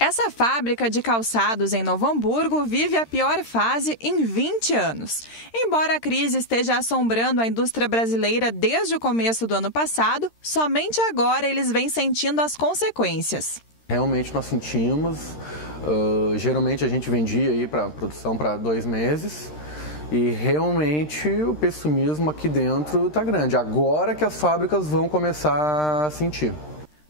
Essa fábrica de calçados em Novo Hamburgo vive a pior fase em 20 anos. Embora a crise esteja assombrando a indústria brasileira desde o começo do ano passado, somente agora eles vêm sentindo as consequências. Realmente nós sentimos, geralmente a gente vendia aí para produção para 2 meses. E realmente o pessimismo aqui dentro está grande. Agora que as fábricas vão começar a sentir.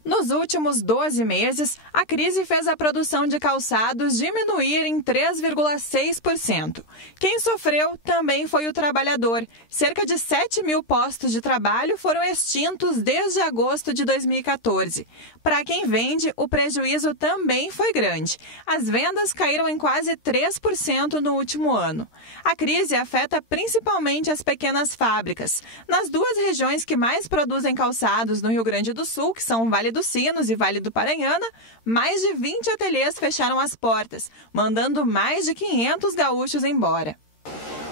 Nos últimos 12 meses, a crise fez a produção de calçados diminuir em 3,6%. Quem sofreu também foi o trabalhador. Cerca de 7 mil postos de trabalho foram extintos desde agosto de 2014. Para quem vende, o prejuízo também foi grande. As vendas caíram em quase 3% no último ano. A crise afeta principalmente as pequenas fábricas. Nas 2 regiões que mais produzem calçados no Rio Grande do Sul, que são Vale dos Sinos e Vale do Paranhana, mais de 20 ateliês fecharam as portas, mandando mais de 500 gaúchos embora.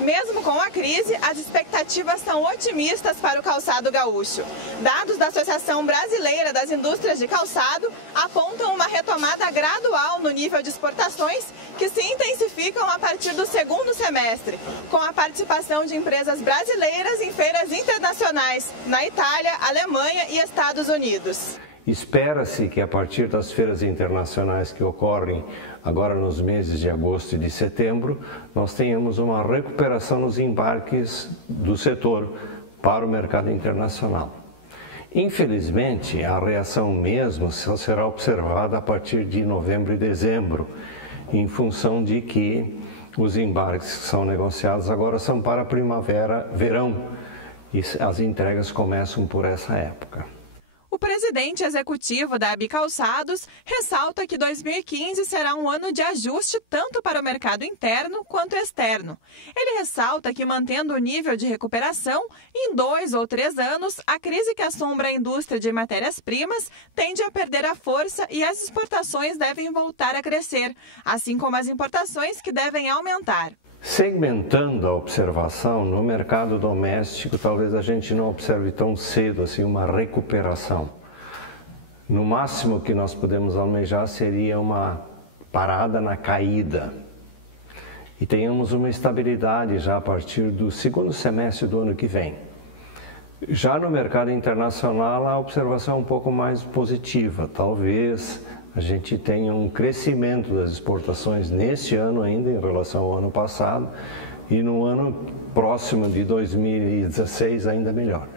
Mesmo com a crise, as expectativas são otimistas para o calçado gaúcho. Dados da Associação Brasileira das Indústrias de Calçado apontam uma retomada gradual no nível de exportações que se intensificam a partir do segundo semestre, com a participação de empresas brasileiras em feiras internacionais na Itália, Alemanha e Estados Unidos. Espera-se que a partir das feiras internacionais que ocorrem agora nos meses de agosto e de setembro, nós tenhamos uma recuperação nos embarques do setor para o mercado internacional. Infelizmente, a reação mesmo só será observada a partir de novembro e dezembro, em função de que os embarques que são negociados agora são para primavera, verão, e as entregas começam por essa época. O presidente executivo da AB Calçados ressalta que 2015 será um ano de ajuste tanto para o mercado interno quanto externo. Ele ressalta que, mantendo o nível de recuperação, em 2 ou 3 anos, a crise que assombra a indústria de matérias-primas tende a perder a força e as exportações devem voltar a crescer, assim como as importações que devem aumentar. Segmentando a observação, no mercado doméstico, talvez a gente não observe tão cedo assim uma recuperação. No máximo que nós podemos almejar seria uma parada na caída. E tenhamos uma estabilidade já a partir do segundo semestre do ano que vem. Já no mercado internacional, a observação é um pouco mais positiva. Talvez a gente tenha um crescimento das exportações neste ano ainda em relação ao ano passado e no ano próximo de 2016 ainda melhor.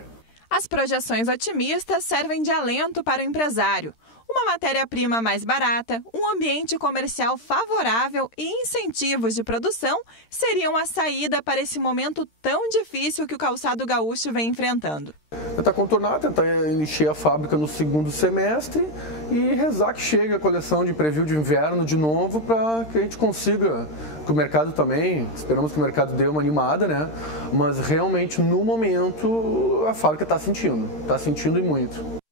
As projeções otimistas servem de alento para o empresário. Uma matéria-prima mais barata, um ambiente comercial favorável e incentivos de produção seriam a saída para esse momento tão difícil que o calçado gaúcho vem enfrentando. Tentar contornar, tentar encher a fábrica no segundo semestre e rezar que chegue a coleção de preview de inverno de novo para que a gente consiga, que o mercado também, esperamos que o mercado dê uma animada, né? Mas realmente no momento a fábrica está sentindo e muito.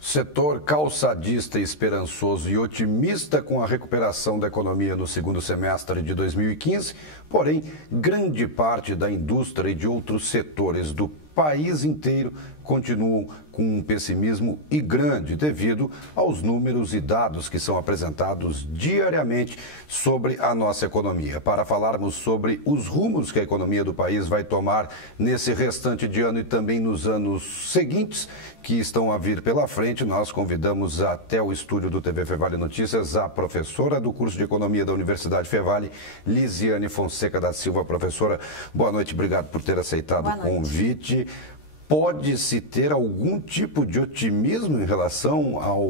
Setor calçadista esperançoso e otimista com a recuperação da economia no segundo semestre de 2015, porém, grande parte da indústria e de outros setores do país inteiro continuam com um pessimismo e grande devido aos números e dados que são apresentados diariamente sobre a nossa economia. Para falarmos sobre os rumos que a economia do país vai tomar nesse restante de ano e também nos anos seguintes que estão a vir pela frente, nós convidamos até o estúdio do TV Fevale Notícias a professora do curso de Economia da Universidade Fevale, Lisiane Fonseca da Silva. Professora, boa noite, obrigado por ter aceitado o convite. Pode-se ter algum tipo de otimismo em relação ao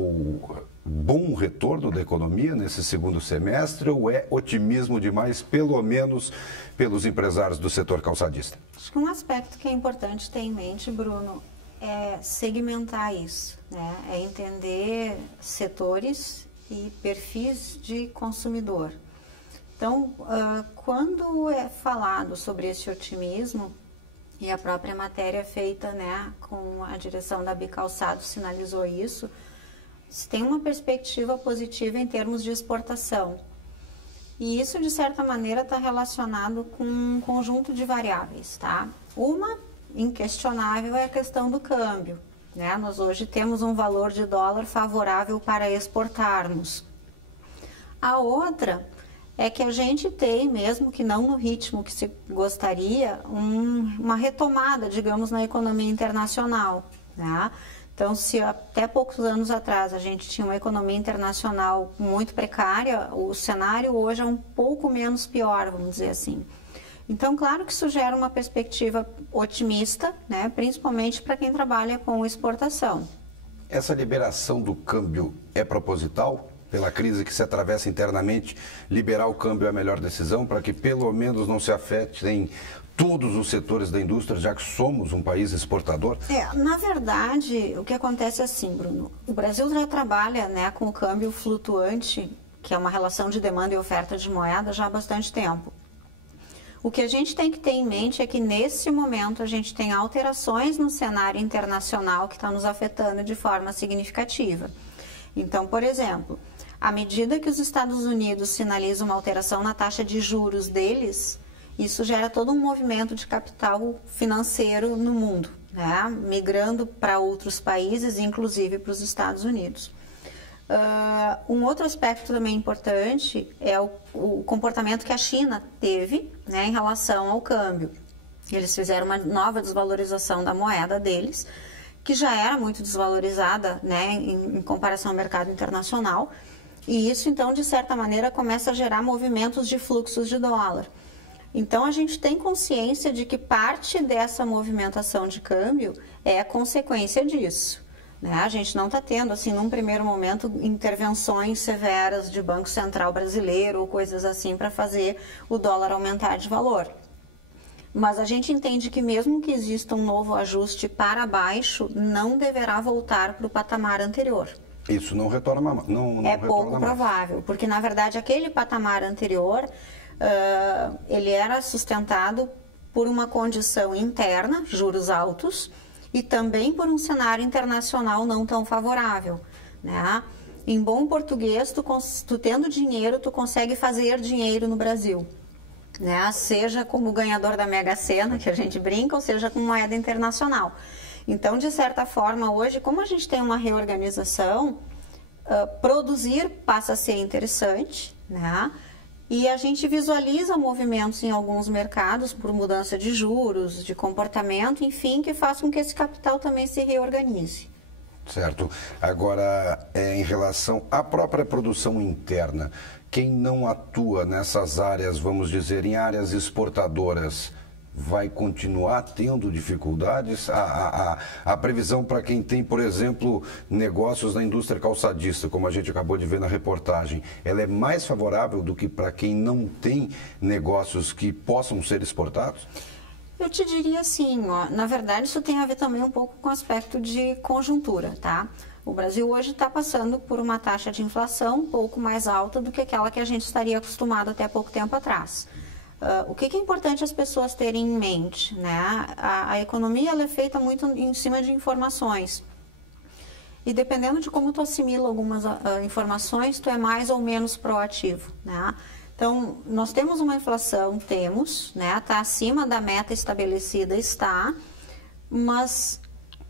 bom retorno da economia nesse segundo semestre ou é otimismo demais, pelo menos pelos empresários do setor calçadista? Acho que um aspecto que é importante ter em mente, Bruno, é segmentar isso, né? É entender setores e perfis de consumidor. Então, quando é falado sobre esse otimismo, e a própria matéria feita, né, com a direção da AB Calçados sinalizou isso, se tem uma perspectiva positiva em termos de exportação. E isso, de certa maneira, está relacionado com um conjunto de variáveis, tá? Uma inquestionável é a questão do câmbio, né? Nós hoje temos um valor de dólar favorável para exportarmos. A outra é que a gente tem, mesmo que não no ritmo que se gostaria, uma retomada, digamos, na economia internacional, né? Então, se até poucos anos atrás a gente tinha uma economia internacional muito precária, o cenário hoje é um pouco menos pior, vamos dizer assim. Então, claro que isso gera uma perspectiva otimista, né? Principalmente para quem trabalha com exportação. Essa liberação do câmbio é proposital? Pela crise que se atravessa internamente, liberar o câmbio é a melhor decisão para que pelo menos não se afetem todos os setores da indústria, já que somos um país exportador? Na verdade, o que acontece é assim, Bruno. O Brasil já trabalha, né, com o câmbio flutuante, que é uma relação de demanda e oferta de moeda, já há bastante tempo. O que a gente tem que ter em mente é que nesse momento a gente tem alterações no cenário internacional que está nos afetando de forma significativa. Então, por exemplo, à medida que os Estados Unidos sinalizam uma alteração na taxa de juros deles, isso gera todo um movimento de capital financeiro no mundo, né? Migrando para outros países, inclusive para os Estados Unidos. Um outro aspecto também importante é o comportamento que a China teve, né, em relação ao câmbio. Eles fizeram uma nova desvalorização da moeda deles, que já era muito desvalorizada, né, em comparação ao mercado internacional. E isso, então, de certa maneira, começa a gerar movimentos de fluxos de dólar. Então, a gente tem consciência de que parte dessa movimentação de câmbio é a consequência disso, né? A gente não está tendo, assim, num primeiro momento, intervenções severas de Banco Central brasileiro ou coisas assim para fazer o dólar aumentar de valor. Mas a gente entende que mesmo que exista um novo ajuste para baixo, não deverá voltar para o patamar anterior. Isso não retorna, não é retorna pouco mais. Provável, porque na verdade aquele patamar anterior, ele era sustentado por uma condição interna, juros altos, e também por um cenário internacional não tão favorável, né? Em bom português, tu tendo dinheiro, tu consegue fazer dinheiro no Brasil, né? Seja como ganhador da Mega Sena, que a gente brinca, ou seja com moeda internacional. Então, de certa forma, hoje, como a gente tem uma reorganização, produzir passa a ser interessante, né? E a gente visualiza movimentos em alguns mercados por mudança de juros, de comportamento, enfim, que façam com que esse capital também se reorganize. Certo. Agora, em relação à própria produção interna, quem não atua nessas áreas, vamos dizer, em áreas exportadoras, vai continuar tendo dificuldades? A previsão para quem tem, por exemplo, negócios na indústria calçadista, como a gente acabou de ver na reportagem, ela é mais favorável do que para quem não tem negócios que possam ser exportados? Eu te diria assim, na verdade isso tem a ver também um pouco com o aspecto de conjuntura, tá? O Brasil hoje está passando por uma taxa de inflação um pouco mais alta do que aquela que a gente estaria acostumado até pouco tempo atrás. O que é importante as pessoas terem em mente, né? A economia ela é feita muito em cima de informações. E dependendo de como tu assimila algumas informações, tu é mais ou menos proativo, né? Então, nós temos uma inflação, né? Está acima da meta estabelecida, mas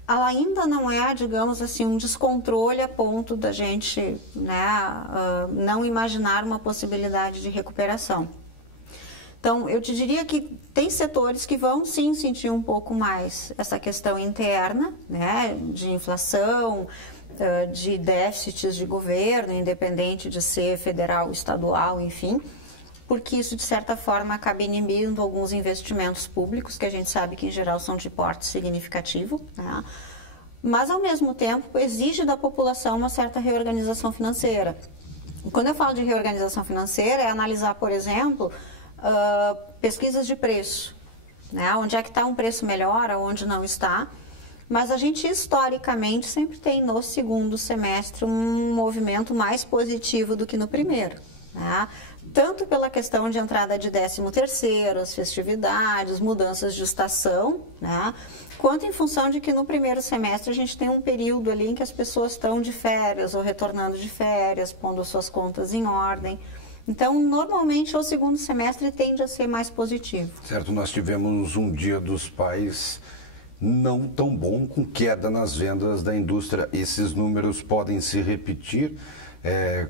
ela ainda não é, digamos assim, um descontrole a ponto da gente, né, não imaginar uma possibilidade de recuperação. Então, eu te diria que tem setores que vão sim sentir um pouco mais essa questão interna, né, de inflação, de déficits de governo, independente de ser federal, estadual, enfim, porque isso, de certa forma, acaba inibindo alguns investimentos públicos, que a gente sabe que, em geral, são de porte significativo, né? Mas, ao mesmo tempo, exige da população uma certa reorganização financeira. E quando eu falo de reorganização financeira, é analisar, por exemplo, pesquisas de preço, né? Onde é que está um preço melhor, aonde não está. Mas a gente, historicamente, sempre tem no segundo semestre um movimento mais positivo do que no primeiro, né? Tanto pela questão de entrada de 13º, as festividades, mudanças de estação, né? Quanto em função de que no primeiro semestre a gente tem um período ali em que as pessoas estão de férias ou retornando de férias, pondo suas contas em ordem. Então, normalmente, o segundo semestre tende a ser mais positivo. Certo, nós tivemos um Dia dos Pais não tão bom, com queda nas vendas da indústria. Esses números podem se repetir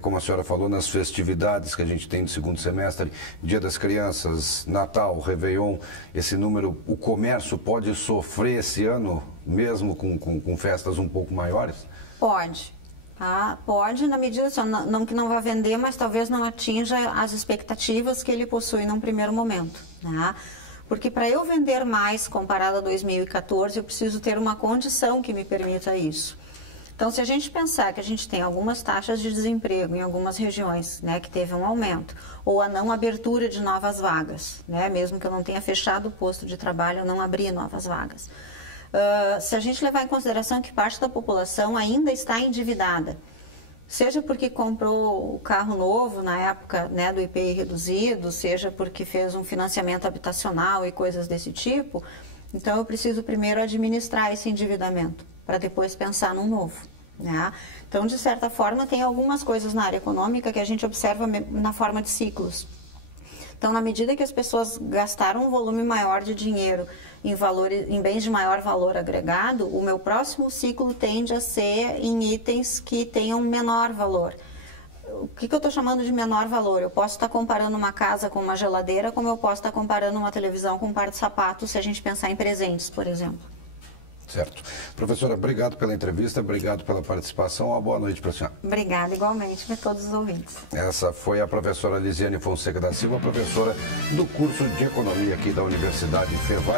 como a senhora falou, nas festividades que a gente tem no segundo semestre, Dia das Crianças, Natal, Réveillon, esse número, o comércio pode sofrer esse ano, mesmo com festas um pouco maiores? Pode. Pode, na medida assim, não que não vá vender, mas talvez não atinja as expectativas que ele possui num primeiro momento, né? Porque para eu vender mais comparado a 2014, eu preciso ter uma condição que me permita isso. Então, se a gente pensar que a gente tem algumas taxas de desemprego em algumas regiões, né, que teve um aumento, ou a não abertura de novas vagas, né, mesmo que eu não tenha fechado o posto de trabalho, eu não abri novas vagas. Se a gente levar em consideração que parte da população ainda está endividada, seja porque comprou o carro novo na época, né, do IPI reduzido, seja porque fez um financiamento habitacional e coisas desse tipo, então eu preciso primeiro administrar esse endividamento, para depois pensar num novo, né? Então, de certa forma, tem algumas coisas na área econômica que a gente observa na forma de ciclos. Então, na medida que as pessoas gastaram um volume maior de dinheiro em bens de maior valor agregado, o meu próximo ciclo tende a ser em itens que tenham menor valor. O que eu estou chamando de menor valor? Eu posso estar comparando uma casa com uma geladeira, como eu posso estar comparando uma televisão com um par de sapatos, se a gente pensar em presentes, por exemplo. Certo. Professora, obrigado pela entrevista, obrigado pela participação. Uma boa noite para a senhora. Obrigada, igualmente, para todos os ouvintes. Essa foi a professora Lisiane Fonseca da Silva, professora do curso de Economia aqui da Universidade Fevale.